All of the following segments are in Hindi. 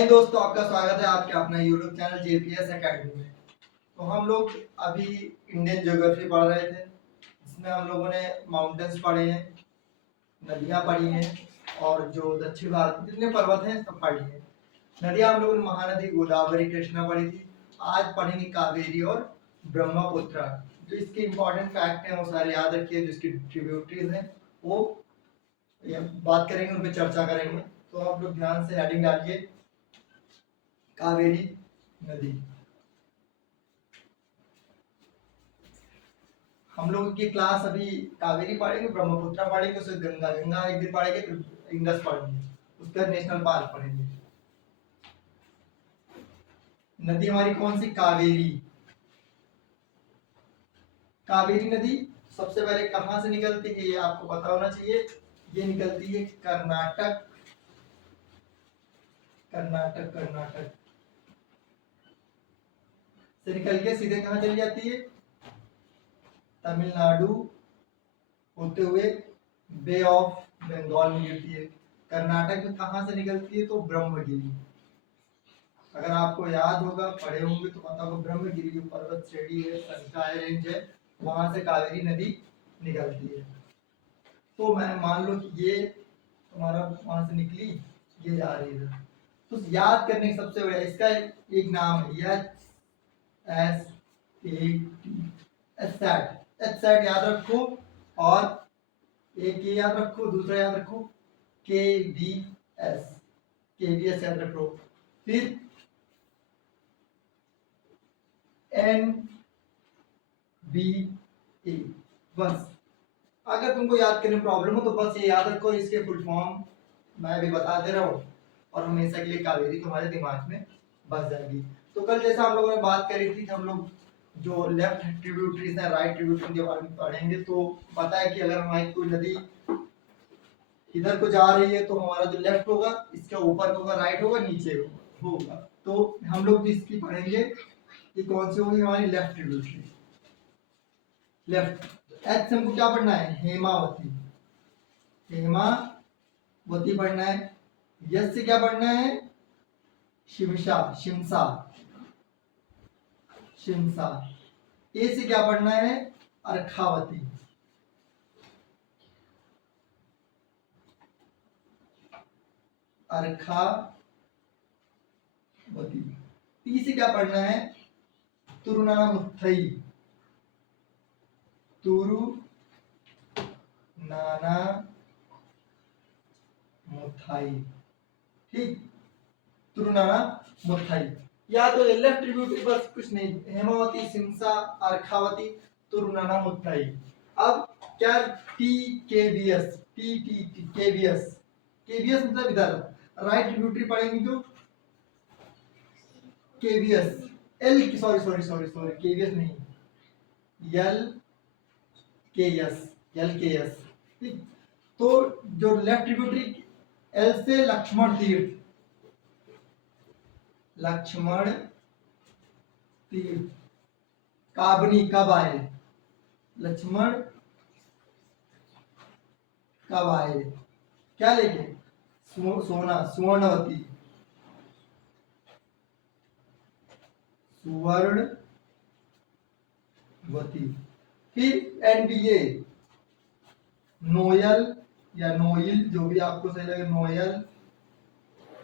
दोस्तों, आपका स्वागत है आपके अपना यूट्यूब चैनल जेपीएस एकेडमी में। तो हम लोग अभी इंडियन ज्योग्राफी पढ़ रहे थे, जिसमें हम लोगों ने माउंटेन्स पढ़े हैं, नदियां पढ़ी हैं और जो दक्षिण भारत में जितने पर्वत हैं सब पढ़ी हैं। नदियां हम लोगों ने महानदी गोदावरी कृष्णा पढ़ी थी। आज पढ़ेंगे कावेरी और ब्रह्मपुत्र। जो इसके इम्पोर्टेंट फैक्ट हैं वो सारे याद रखिए। जो इसकी ट्रिब्यूटरीज हैं वो बात करेंगे, उन पर चर्चा करेंगे। तो आप लोग ध्यान से हेडिंग डालिए, कावेरी नदी। हम लोग की क्लास अभी कावेरी पढ़ेंगे, ब्रह्मपुत्र पढ़ेंगे, उससे गंगा गंगा एक दिन पढ़ेंगे, फिर इंडस पढ़ेंगे, उसके बाद नेशनल पार्क पढ़ेंगे। नदी हमारी कौन सी? कावेरी। कावेरी नदी सबसे पहले कहां से निकलती है ये आपको पता होना चाहिए। ये निकलती है कर्नाटक कर्नाटक कर्नाटक से निकल के सीधे कहां चली जाती है? तमिलनाडु होते हुए बे ऑफ बंगाल में गिरती है। कर्नाटक में कहां से निकलती है? तो ब्रह्मगिरी। अगर आपको याद होगा, पढ़े होंगे तो पता होगा, ब्रह्मगिरी जो पर्वत श्रेणी है, संकाय रेंज है, वहां से कावेरी नदी निकलती है। तो मैं मान लो कि ये तुम्हारा वहां से निकली, ये जा रही है। तो याद करने की सबसे बड़ा इसका एक नाम है, S A T, asset. Asset याद रखो, और एक ये याद रखो, दूसरा याद रखो के वी एस। के वी एस याद रखो, फिर एन बी ए। बस अगर तुमको याद करने में प्रॉब्लम हो तो बस ये याद रखो, इसके फुल फॉर्म मैं भी बता दे रहा हूँ, और हमेशा के लिए कावेरी तुम्हारे दिमाग में बस जाएगी। तो कल जैसा हम लोगों ने बात करी थी कि हम लोग जो लेफ्ट ट्रिब्यूटरीज है, राइट ट्रिब्यूटरी के बारे में पढ़ेंगे। तो पता है कि अगर हमारी कोई नदी इधर को जा रही है तो हमारा जो लेफ्ट होगा इसके ऊपर होगा, राइट होगा, नीचे होगा। तो हम लोग इसकी पढ़ेंगे कि कौन सी होगी हमारी लेफ्ट ट्रिब्यूटरी। लेफ्ट एच से हमको क्या पढ़ना है? हेमावती। हेमावती पढ़ना है। यस से क्या पढ़ना है? शिमशा, शिमसा, शिमसा। ए से क्या पढ़ना है? अर्कावती। अर्कावती। टी से क्या पढ़ना है? तुरुनामुथई, तुरु नाना मुथाई। ठीक, तुरुनाना मुथाई। या तो लेफ्ट ट्रिब्यूटरी, बस कुछ नहीं, हेमावती, सिमसा, अर्कावती, तुरुनाना मुथाई। अब क्या? T K B S, T T T K B S. K B S मतलब इधर राइट ट्रिब्यूटरी पढ़ेंगे जो के बी एस। एल की, sorry sorry sorry sorry, K B S नहीं, L K S, L K S. ठीक, तो जो लेफ्ट ट्रिब्यूटरी एल से लक्ष्मण तीर्थ, लक्ष्मण तीर्थ। काबनी कब आए? लक्ष्मण कब आए? क्या लेके? सोना, सुवर्णवती, सुवर्णवती। फिर एनबीए, नोयल या नोइल, जो भी आपको सही लगे, नोयल,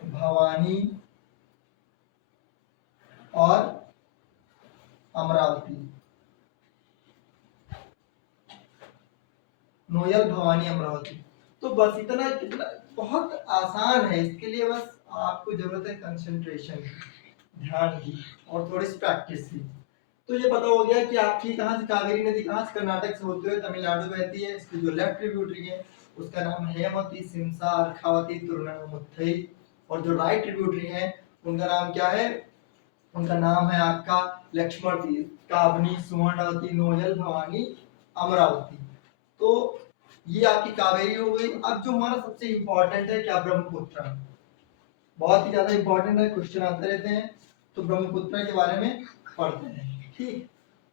भवानी और अमरावती। नोयल, भवानी, अमरावती। तो बस इतना, कितना बहुत आसान है। इसके लिए बस आपको जरूरत है कंसंट्रेशन की, ध्यान की, और थोड़ी सी प्रैक्टिस की। तो ये पता हो गया कि आपकी कहाँ से कावेरी नदी, कहाँ से कर्नाटक से होते हुए तमिलनाडु बहती है। इसकी जो लेफ्ट ट्रिब्यूटरी है उसका नाम है हेमवती, सिमसा, अर्कावती, तुरुनामुथई। और जो राइट ट्रिब्यूटरी है उनका नाम क्या है? उनका नाम है आपका लक्ष्मण तीर्थ, काबनी, सुवर्णवती, नोयल, भवानी, अमरावती। तो ये आपकी कावेरी हो गई। अब जो हमारा सबसे इंपॉर्टेंट है क्या? ब्रह्मपुत्र। बहुत ही ज्यादा इंपॉर्टेंट है, क्वेश्चन आते रहते हैं। तो ब्रह्मपुत्र के बारे में पढ़ते हैं। ठीक,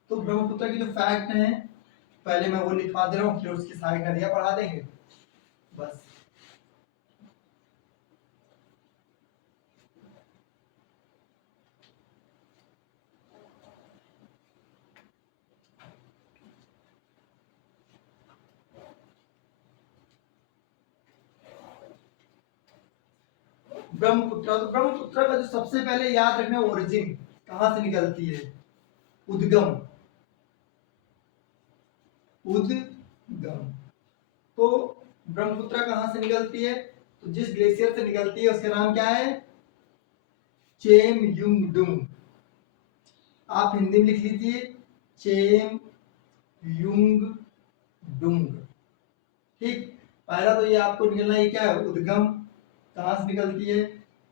तो ब्रह्मपुत्र की जो फैक्ट है पहले मैं वो लिखवा दे रहा हूँ, फिर उसकी सारी नदियां पढ़ा देंगे बस। ब्रह्मपुत्र, तो ब्रह्मपुत्र का जो सबसे पहले याद रखना ओरिजिन कहां से निकलती है, उद्गम, उद्गम। तो ब्रह्मपुत्र कहां से निकलती है, तो जिस ग्लेशियर से निकलती है उसका नाम क्या है, चेमयुंगडुंग। आप हिंदी में लिख लीजिए चेमयुंगडुंग। ठीक, पहला तो ये आपको निकलना है क्या है, उद्गम कहां से निकलती है,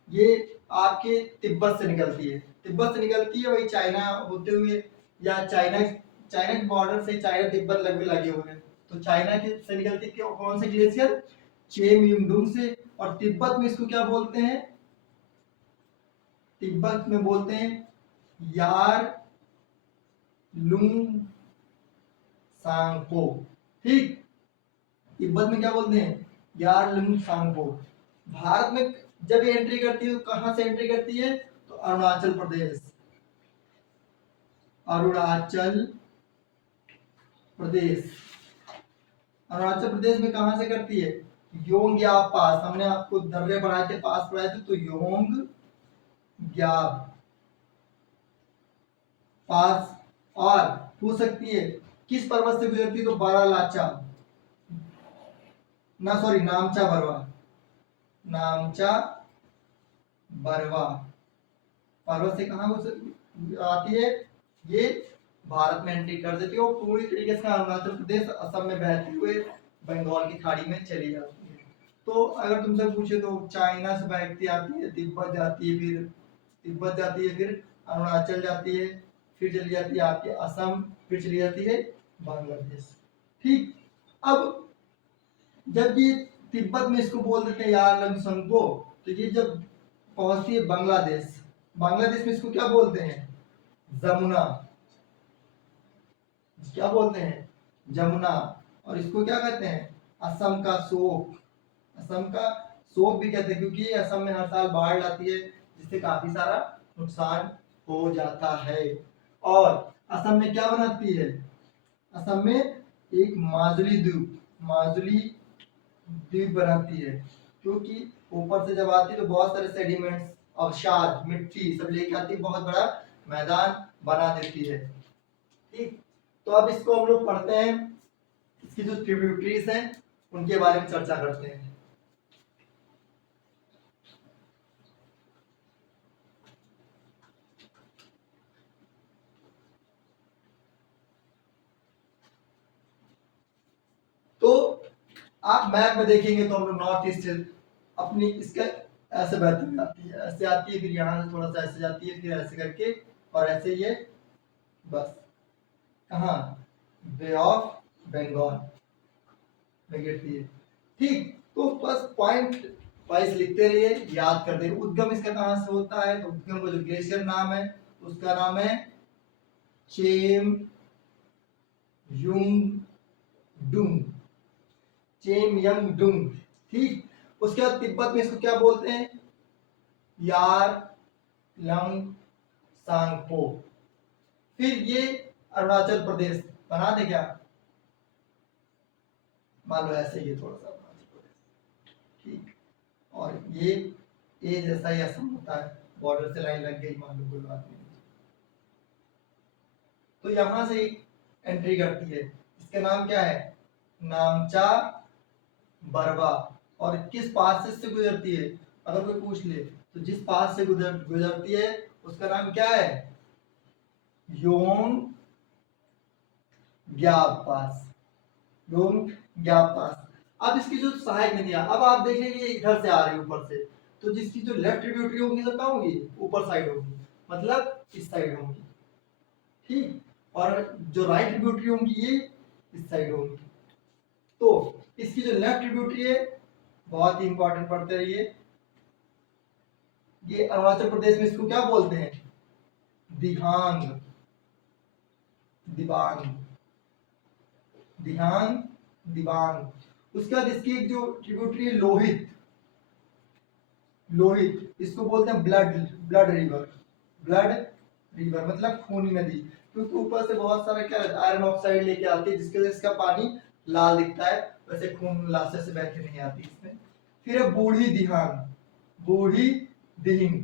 ये आपके तिब्बत से निकलती है, तिब्बत से निकलती है, वही चाइना होते हुए या चाइना चाइना के बॉर्डर से चाइना तिब्बत लगभग लगे हुए हैं, तो चाइना के से निकलती है कौन से ग्लेशियर, चेमयुंगडुंग से। और तिब्बत में इसको क्या बोलते हैं, तिब्बत में बोलते हैं यार लुंग सांगपो। ठीक, तिब्बत में क्या बोलते हैं, यार लुंग सांगपो। भारत में जब ये एंट्री करती है तो कहां से एंट्री करती है, तो अरुणाचल प्रदेश, अरुणाचल प्रदेश, अरुणाचल प्रदेश में कहां से करती है, योंग्याब पास, हमने आपको दर्रे बढ़ाए थे, पास पढ़ाए थे, तो योंग्याब पास। और पूछ सकती है किस पर्वत से गुजरती है, तो बारालाचा, ना सॉरी नामचा बरवा, नामचा बरवा पर्वत से कहां आती है, ये भारत में एंट्री कर देती है और पूरी तरीके से अरुणाचल प्रदेश असम में बहते हुए बंगाल की खाड़ी में चली जाती है। तो अगर तुमसे पूछे तो चाइना से बहती आती है, तिब्बत जाती है, फिर तिब्बत जाती है, फिर अरुणाचल जाती है, फिर चली जाती है आपके असम, फिर चली जाती है बांग्लादेश। ठीक, अब जब ये तिब्बत में इसको बोल देते हैं यार लंग संगपो, तो ये जब पहुंचती है बांग्लादेश, बांग्लादेश में इसको क्या बोलते हैं, जमुना, क्या बोलते हैं, जमुना। और इसको क्या कहते हैं, असम का शोक, असम का शोक भी कहते हैं, क्योंकि असम में हर साल बाढ़ आती है जिससे काफी सारा नुकसान हो जाता है। और असम में क्या बनाती है, असम में एक माजुली द्वीप, माजुली द्वीप बनाती है, क्योंकि ऊपर से जब आती है तो बहुत सारे सेडिमेंट्स, अवसाद, मिट्टी सब लेके आती है, बहुत बड़ा मैदान बना देती है। ठीक, तो अब इसको हम लोग पढ़ते हैं, इसकी जो ट्रिब्यूटरीज हैं उनके बारे में चर्चा करते हैं। तो आप मैप में देखेंगे तो हम लोग नॉर्थ ईस्ट अपनी इसका ऐसे बहती हुई आती है, ऐसे आती है, फिर यहाँ से थोड़ा सा ऐसे जाती है, फिर ऐसे करके और ऐसे ये बस कहाँ, बे ऑफ बंगाल में गिरती है। ठीक, तो बस पॉइंट वाइज लिखते रहिए, याद करते रहिए। उद्गम इसका कहाँ से होता है, तो उद्गम का जो ग्लेशियर नाम है उसका नाम है चेम युंग डुंग, चेम यंग डुंग। ठीक, उसके बाद तिब्बत में इसको क्या बोलते हैं, यार लंग सांगपो। फिर ये अरुणाचल प्रदेश बना दे क्या, मान लो ऐसे ही थोड़ा सा अरुणाचल प्रदेश। ठीक, और ये ए जैसा ही असम होता है, बॉर्डर से लाइन लग गई, मान लो कोई बात नहीं। तो यहां से एंट्री करती है, इसका नाम क्या है, नामचा बरवा। और किस पास से गुजरती है, अगर कोई पूछ ले तो जिस पास से गुजरती है उसका नाम क्या है, योंग ग्याब पास, योंग ग्याब पास। अब इसकी जो सहायक नदियां, अब आप देख लीजिए इधर से आ रही है ऊपर से, तो जिसकी जो लेफ्ट ट्रिब्यूटरी होगी तो कहाँ होगी, ऊपर साइड होगी, मतलब इस साइड होगी। ठीक, और जो राइट ट्रिब्यूटरी होंगी ये इस साइड होंगी। तो इसकी जो लेफ्ट ट्रिब्यूटरी है, बहुत ही इंपॉर्टेंट पढ़ते रहिए, ये अरुणाचल प्रदेश में इसको क्या बोलते हैं, दिहांग, दिबांग, दिहांग दिबांग। उसके बाद इसकी एक जो ट्रिब्यूटरी है लोहित, लोहित इसको बोलते हैं blood, blood river, blood river मतलब खूनी नदी, क्योंकि ऊपर से बहुत सारा क्या आयरन ऑक्साइड लेके आती है जिसके वजह से इसका पानी लाल दिखता है, वैसे खून लाशे से बह के नहीं आती इसमें। फिर है बूढ़ी दिहांग, बूढ़ी दिहिंग,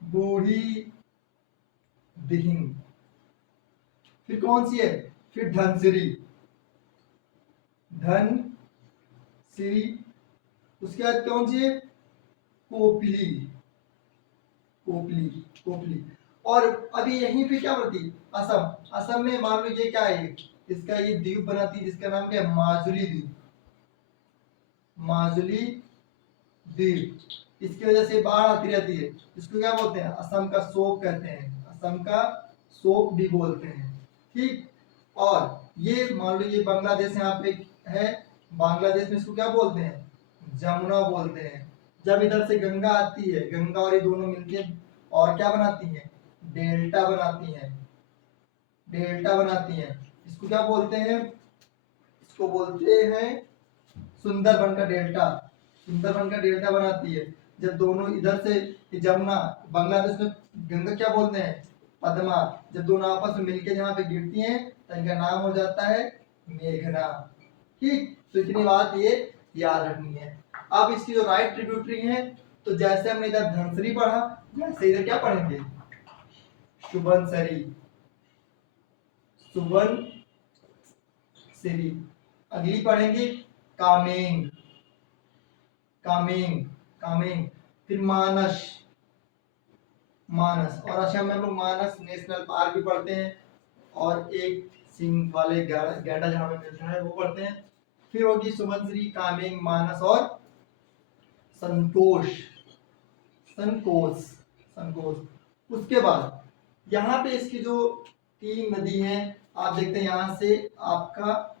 बूढ़ी दिहिंग। फिर कौन सी है, फिर धनसिरी, धनसिरी। उसके बाद कौन सी है, कोपली, कोपली, कोपली। और अभी यहीं पे क्या बढ़ती, असम। असम में मान लो ये क्या है, इसका ये द्वीप बनाती है जिसका नाम क्या है, माजुली द्वीप, माजुली द्वीप। इसकी वजह से बाढ़ आती रहती है। इसको क्या बोलते हैं, असम का शोक कहते हैं, असम का शोक भी बोलते हैं। ठीक, और ये मान लो ये बांग्लादेश यहाँ पे है, बांग्लादेश में इसको क्या बोलते हैं, जमुना बोलते हैं। जब इधर से गंगा आती है, गंगा और ये दोनों मिलके और क्या बनाती हैं, डेल्टा बनाती हैं, डेल्टा बनाती हैं। इसको क्या बोलते हैं, इसको बोलते हैं सुंदरबन का डेल्टा, सुंदरबन का डेल्टा बनाती है। जब दोनों इधर से जमुना, बांग्लादेश में गंगा क्या बोलते हैं, पद्मा, जब दोनों आपस में मिलके जहाँ पे गिरती हैं तो इनका नाम हो जाता है मेघना। ठीक, तो इतनी बात ये याद रखनी है। अब इसकी जो राइट ट्रिब्यूटरी है, तो जैसे हमने इधर धनसरी पढ़ा, वैसे इधर क्या पढ़ेंगे, सुबनसरी, सुबनसिरी। अगली पढ़ेंगे कामेंग, कामेंग, कामेंग। फिर मानस, मानस। और असम में हम लोग मानस नेशनल पार्क भी पढ़ते हैं, और एक सिंह वाले गैंडा जहाँ पे मिलता है वो पढ़ते हैं। फिर होगी सुबनसिरी, कामेंग, मानस और संतोष, संकोच, संकोच। उसके बाद यहाँ पे इसकी जो 3 नदी है, आप देखते हैं यहाँ से आपका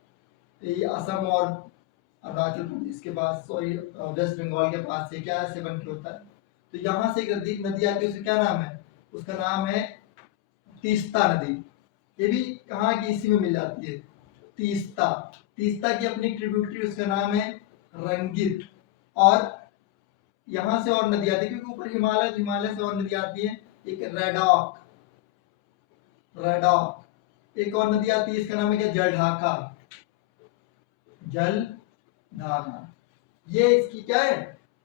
ये असम और अरुणाचल प्रदेश के पास, सॉरी वेस्ट बंगाल के पास से क्या ऐसे बन के होता है। तो यहाँ से एक नदी आती है, उसका क्या नाम है, उसका नाम है तीस्ता नदी। ये भी कहाँ की, इसी में मिल जाती है, तीस्ता। तीस्ता की अपनी ट्रिब्यूटरी, उसका नाम है रंगित। और यहाँ से और नदी आती है क्योंकि ऊपर हिमालय, हिमालय से और नदी आती है, एक रैडॉक, रैडॉक। एक और नदी आती है, इसका नाम है क्या, जलढाका, जलढाका। ये इसकी क्या है,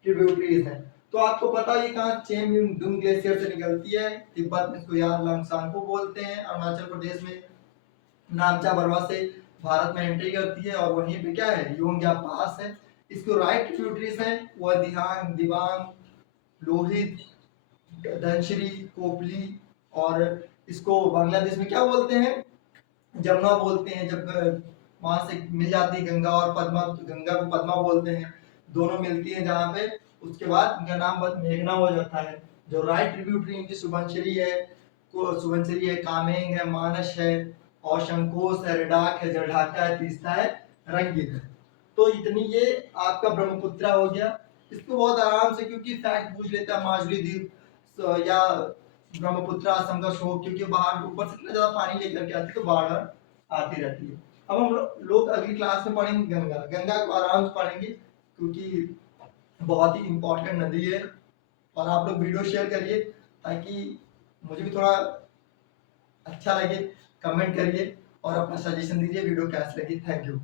ट्रिब्यूटरीज है। तो आपको पता है ये कहाँ, चेमयुंगडुंग ग्लेशियर से निकलती है, तिब्बत में इसको यारलंगसांगपो बोलते हैं, अरुणाचल प्रदेश में नामचा बरवा से भारत में एंट्री करती है, और वहीं पे क्या है, योंग्या पास है। इसको राइट ट्रिब्यूटरीज है, वो दिहांग, दिबांग, लोहित, धनसिरी, कोपली। और इसको बांग्लादेश में क्या बोलते हैं, जमुना बोलते हैं। जब वहां से मिल जाती है गंगा और पद्मा, तो गंगा को पद्मा बोलते हैं, दोनों मिलती हैं जहाँ पे, उसके बाद उनका नाम मेघना हो जाता है। जो राइट ट्रिब्यूटरी इनकी सुबनसिरी है, सुबनसिरी है, कामेंग है, मानस है, और शंकोस है, रडाक है, जलढाका है, तीस्ता है, रंगित है। तो इतनी ये आपका ब्रह्मपुत्र हो गया। इसको बहुत आराम से, क्योंकि फैक्ट पूछ लेता है, माजुली द्वीप या ब्रह्मपुत्र असम का शोक, क्योंकि बाहर ऊपर से इतना ज्यादा पानी लेकर के आती है तो बाढ़ आती रहती है। अब हम लोग अगली क्लास में पढ़ेंगे गंगा। गंगा को आराम से पढ़ेंगे क्योंकि बहुत ही इंपॉर्टेंट नदी है। और आप लोग वीडियो शेयर करिए ताकि मुझे भी थोड़ा अच्छा लगे, कमेंट करिए और अपना सजेशन दीजिए वीडियो कैसे लगी। Thank you.